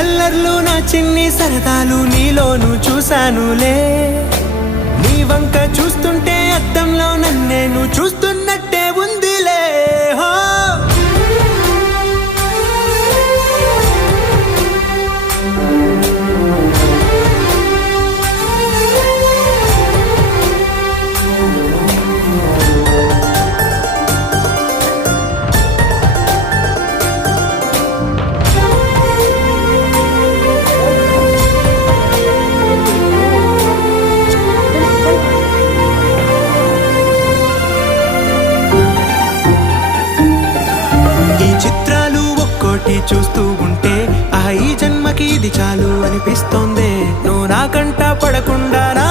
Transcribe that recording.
ఎల్లర్లు నా చిన్ని సరదాలు నీలోను చూశానులే. నీ వంక చూస్తుంటే అద్దంలో నన్నేను చూస్తున్నట్టే ఉందిలే. హో చిత్రాలు ఒక్కోటి చూస్తూ ఉంటే ఈ జన్మకి ఇది చాలు అనిపిస్తోంది. నువ్వు నా కంట పడకుండా నా